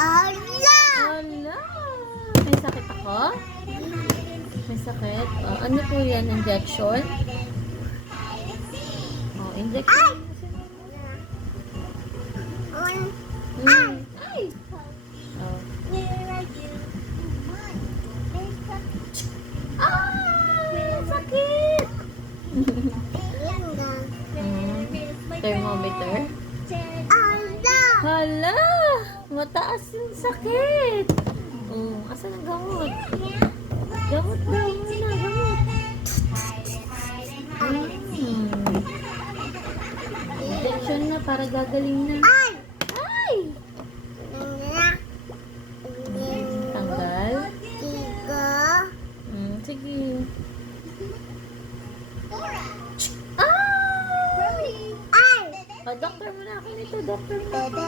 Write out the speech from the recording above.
Ala! Hala! May sakit ako? May sakit? Ano po yan? Injection? Injection. Ay! Oh. Sakit! Thermometer? Ala! Hala! Mataas yung sakit! Asan ang gamot? Gamot daw muna, gamot. Injection na para gagaling na. Ay! Ay! Tanggal? Tiga. Sige. Ay! Doctor mo na ako nito, doctor mo na ako.